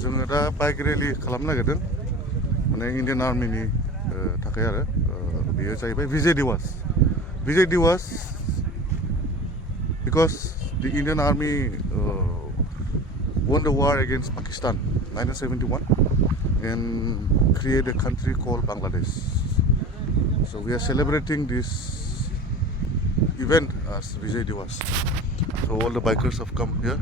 जोङो दा bike rally खालामनो नागिरदों माने इन्डियान आर्मिनि थाखाय आरो बेयो जाहैबाय विजय दिवास because the Indian Army won the war against Pakistan 1971 and created a country called Bangladesh. So we are celebrating this event as Vijay Diwas. So all the bikers have come here.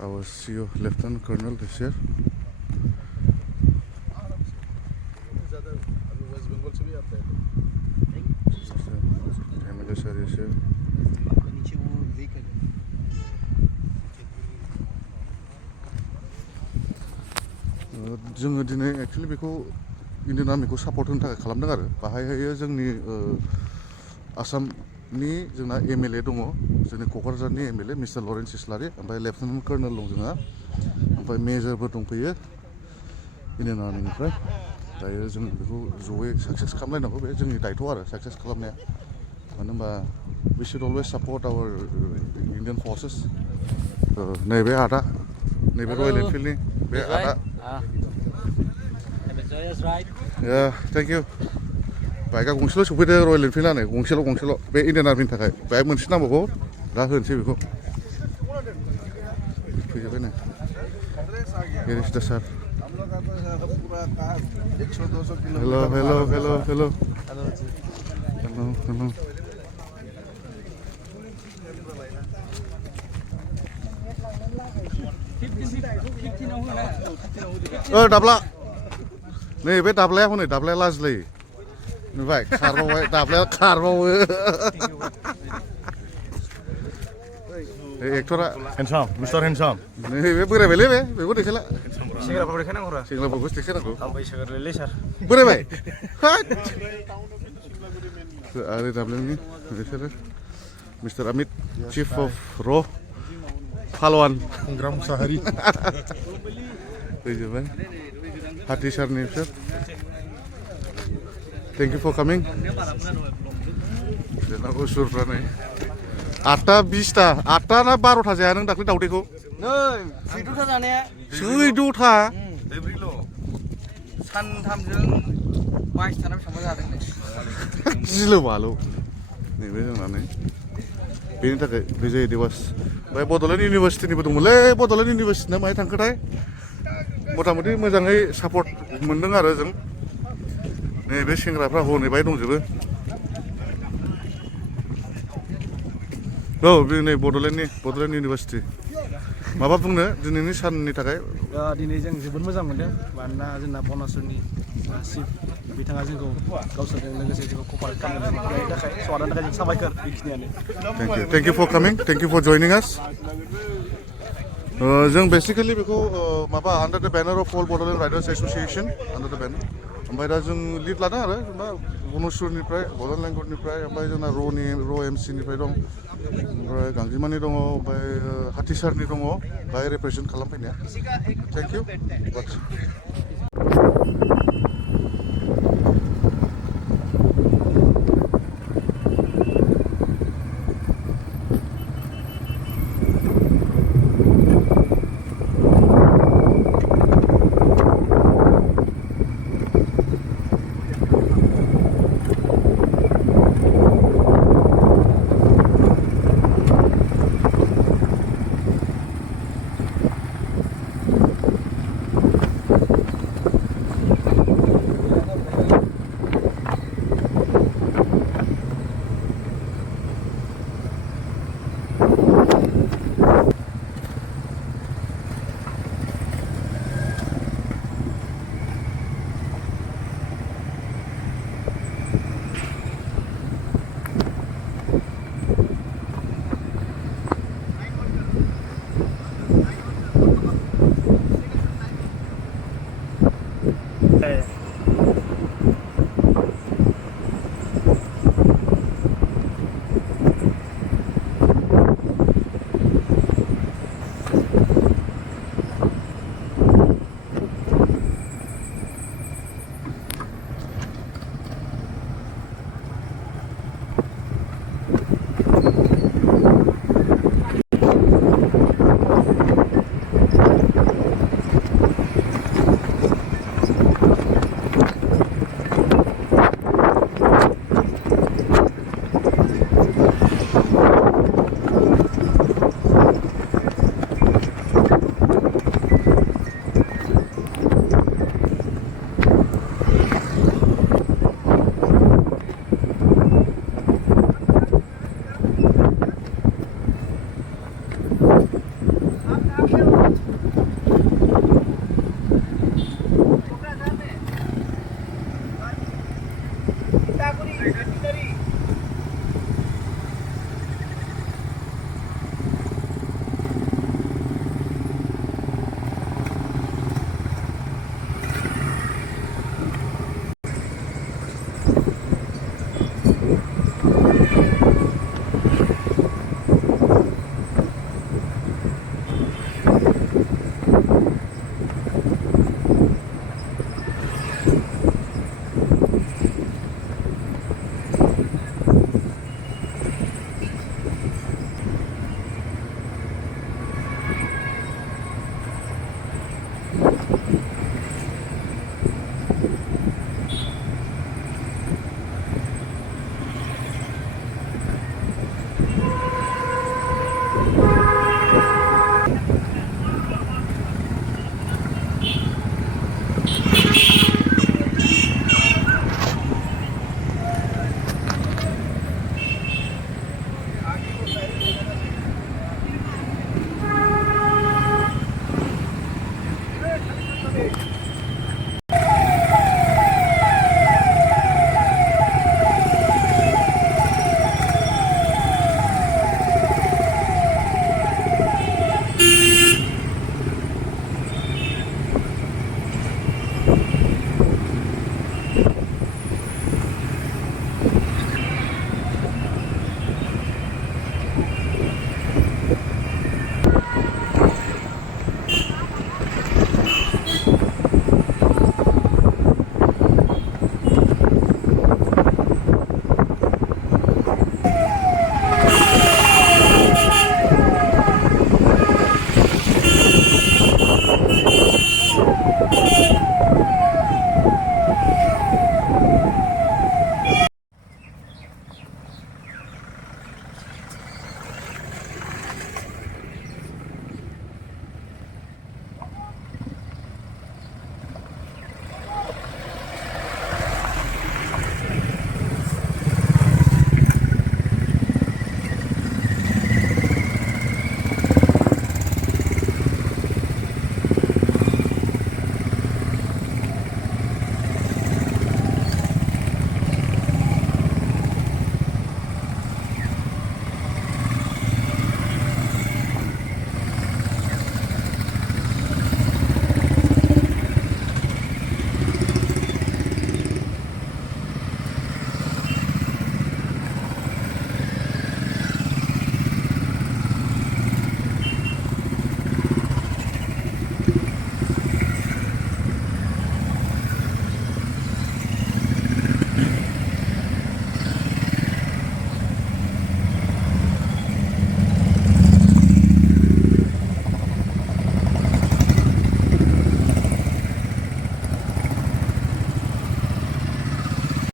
Our CEO Lieutenant Colonel is here. MLA sir is here. जोङो दिनै actually बेखौ Indian आर्मिखौ support होनो थाखाय खालामदों आरो बाहायहायो जोंनि आसामनि जोंना MLA दङ जोंनि क'क्राझारनि MLA मिस्टार लरेन्स इस्लारि ओमफ्राय लेफ्टेनेन्ट कर्नेल दं जोंहा ओमफ्राय मेजरबो दंफैयो इन्डियान आर्मिनिफ्राय दायो जों बेखौ जयै साक्सेस खालामलायनांगौ बे जोंनि दायथ' आरो साक्सेस खालामनाया मानो होनबा we should always support our Indian forces नैबे आदा नैबे रयेल एनफिल्डनि बे आदा Yeah, thank you. बाइकआ गंसेल' सफैदो रयेल एनफिल्डआ नै गंसेल' बे इन्डियान आर्मिनि थाखाय बाइक मोनसे नांबावगौ दा होनोसै बेखौ फैजोबबाय नै गेरेज सार हेल' दाब्ला नै बे दाब्लाया हनै दाब्लाया लाजिलायो नुबाय खारबावबाय दाब्लाया खारबावो एक्टरा मिस्टार हेन्डसाम नै बे बोरायबायलै बेखौ देखायला सेंग्राफोरखौ देखायनांगौ सेंग्राफोरखौसो देखायनांगौ बोरायबाय आरो दाब्लानि बिसोरो मिस्टार अमित चिफ अफ र Palwan Gram Sahari Hati Sharni sir thank you for coming aku surprise nih 8:20 8 ना 12 जाया नों दाख्लै दावदैखौ नै 7 जानाया 7 देब्रिल' सानथामजों 22 थाना बेसेबां जादों नै गिलु बालु नैबे जोंना नै बेनि थाखाय विजय दिवास ओमफ्राय बड'लेण्ड इउनिभारसिटिनिबो दंमोनलै बड'लेण्ड इउनिभारसिटिना माहाय थांखोथाय मथा मथि मोजाङै सापर्ट मोनदों आरो जों नैबे सेंग्राफ्रा हनै बाहाय दंजोबो औ बे नै बड'लेण्ड इउनिभारसिटि माबा बुंनो दिनैनि साननि थाखाय दिनै जों जोबोद मोजां मोनदों मानोना जोंना बनसरनि चिफ बिथाङा जोंखौ गावसोरजों लोगोसे जोंखौ कपारेट खालामनायनि थाखाय सवारनि थाखाय जों साबायखर बेखिनियानो thank you for coming thank you for joining us जों बेसिकेलि बेखौ माबा under the banner of all Bodoland riders association under the banner ओमफ्राय दा जों लिड लादों आरो जेनेबा बनसुरनिफ्राय बड'लेण्ड लेंगुरनिफ्राय ओमफ्राय जोंना र' एमसिनिफ्राय दं ओमफ्राय गांजिमानि दङ ओमफ्य हाथिसारनि दङ बाहाय रिप्रेजेन्ट खालामफैनाया थेंक इउ